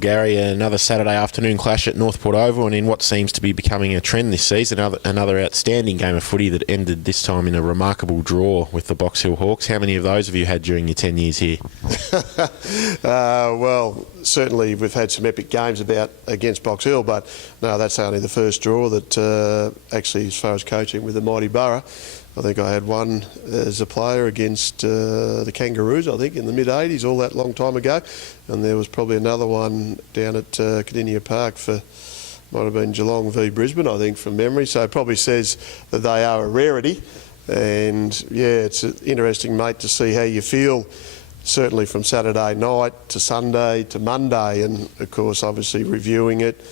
Bulgaria, another Saturday afternoon clash at Northport Oval, and in what seems to be becoming a trend this season, another outstanding game of footy that ended this time in a remarkable draw with the Box Hill Hawks. How many of those have you had during your 10 years here? Well, certainly we've had some epic games against Box Hill, but no, that's only the first draw that actually, as far as coaching with the mighty Borough, I think I had one as a player against the Kangaroos, I think, in the mid-80s, all that long time ago. And there was probably another one down at Cardinia Park for, might have been Geelong v Brisbane, I think, from memory. So it probably says that they are a rarity. And, yeah, it's interesting, mate, to see how you feel, certainly from Saturday night to Sunday to Monday. And, of course, obviously reviewing it,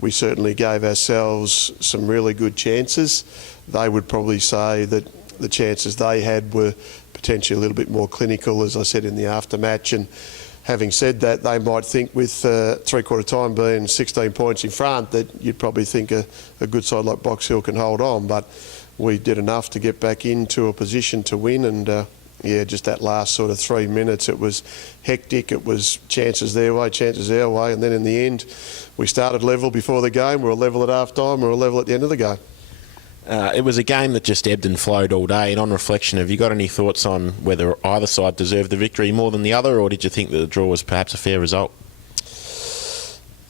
we certainly gave ourselves some really good chances. They would probably say that the chances they had were potentially a little bit more clinical, as I said in the aftermatch. And having said that, they might think with three-quarter time being 16 points in front that you'd probably think a good side like Box Hill can hold on. But we did enough to get back into a position to win. And yeah, just that last sort of 3 minutes, it was hectic. It was chances their way, chances our way. And then in the end, we started level before the game. We were level at half-time. We were level at the end of the game. It was a game that just ebbed and flowed all day, and on reflection, have you got any thoughts on whether either side deserved the victory more than the other, or did you think that the draw was perhaps a fair result?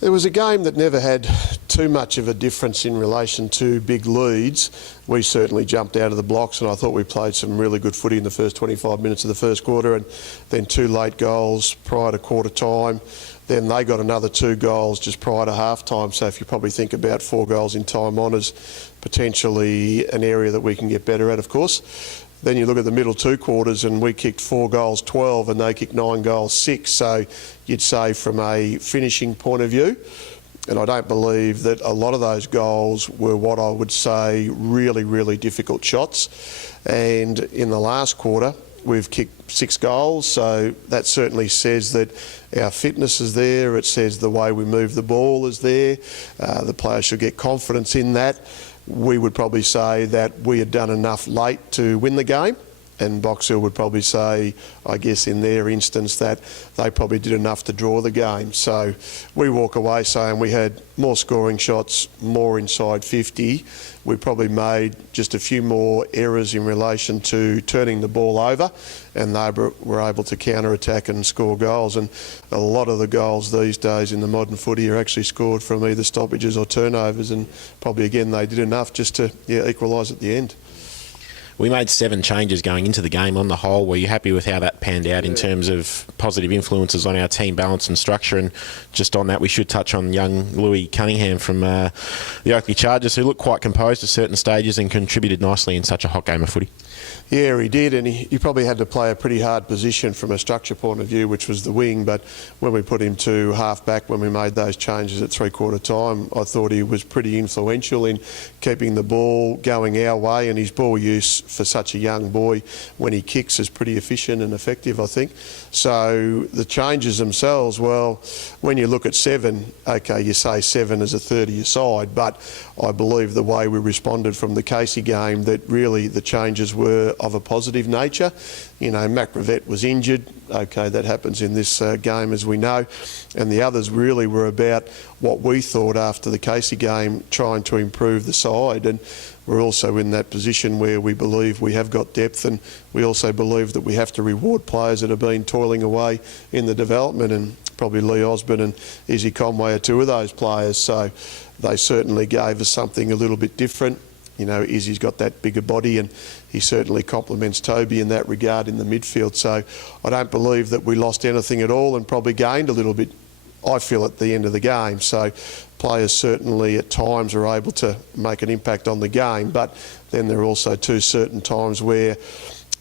It was a game that never had too much of a difference in relation to big leads. We certainly jumped out of the blocks, and I thought we played some really good footy in the first 25 minutes of the first quarter, and then 2 late goals prior to quarter time. Then they got another 2 goals just prior to half-time. So if you probably think about 4 goals in time on as potentially an area that we can get better at, of course. Then you look at the middle 2 quarters and we kicked 4 goals 12 and they kicked 9 goals 6. So you'd say from a finishing point of view, and I don't believe that a lot of those goals were what I would say really, really difficult shots. And in the last quarter, we've kicked 6 goals, so that certainly says that our fitness is there. It says the way we move the ball is there. The players should get confidence in that. We would probably say that we had done enough late to win the game, and Box Hill would probably say, I guess in their instance, that they probably did enough to draw the game. So we walk away saying we had more scoring shots, more inside 50. We probably made just a few more errors in relation to turning the ball over, and they were able to counter-attack and score goals. And a lot of the goals these days in the modern footy are actually scored from either stoppages or turnovers, and probably again they did enough just to equalise at the end. We made 7 changes going into the game on the whole. Were you happy with how that panned out in terms of positive influences on our team balance and structure? And just on that, we should touch on young Louis Cunningham from the Oakley Chargers, who looked quite composed at certain stages and contributed nicely in such a hot game of footy. Yeah, he did, and he probably had to play a pretty hard position from a structure point of view, which was the wing. But when we put him to half-back, when we made those changes at three-quarter time, I thought he was pretty influential in keeping the ball going our way, and his ball use for such a young boy when he kicks is pretty efficient and effective, I think. So the changes themselves, well, when you look at 7, okay, you say 7 as a third of your side, but I believe the way we responded from the Casey game, that really the changes were of a positive nature. You know, Mac Rivette was injured. Okay, that happens in this game, as we know. And the others really were about what we thought after the Casey game, trying to improve the side. And we're also in that position where we believe we have got depth, and we also believe that we have to reward players that have been toiling away in the development, and probably Lee Osborne and Izzy Conway are 2 of those players. So they certainly gave us something a little bit different. You know, Izzy's got that bigger body, and he certainly complements Toby in that regard in the midfield. So I don't believe that we lost anything at all, and probably gained a little bit, I feel, at the end of the game. So players certainly at times are able to make an impact on the game, but then there are also 2 certain times where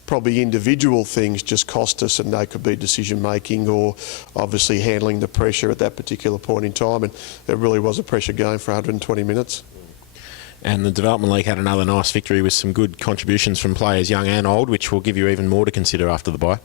probably individual things just cost us, and they could be decision making or obviously handling the pressure at that particular point in time. And it really was a pressure game for 120 minutes. And the Development League had another nice victory with some good contributions from players young and old, which will give you even more to consider after the bye.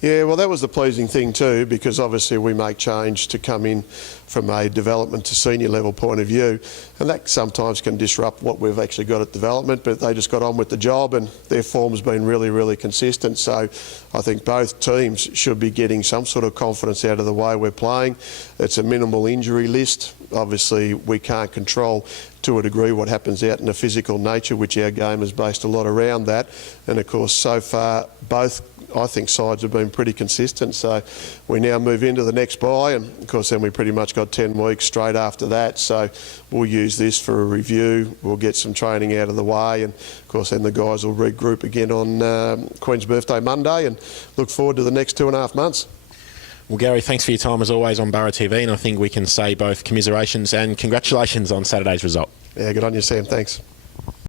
Yeah, well, that was the pleasing thing too, because obviously we make change to come in from a development to senior level point of view, and that sometimes can disrupt what we've actually got at development, but they just got on with the job and their form's been really, really consistent. So I think both teams should be getting some sort of confidence out of the way we're playing. It's a minimal injury list. Obviously we can't control to a degree what happens out in the physical nature, which our game is based a lot around that. And of course, so far, both I think sides have been pretty consistent. So we now move into the next bye, and of course then we pretty much got 10 weeks straight after that. So we'll use this for a review. We'll get some training out of the way, and of course then the guys will regroup again on Queen's Birthday Monday, and look forward to the next 2.5 months. Well, Gary, thanks for your time as always on Borough TV, and I think we can say both commiserations and congratulations on Saturday's result. Yeah, good on you, Sam. Thanks.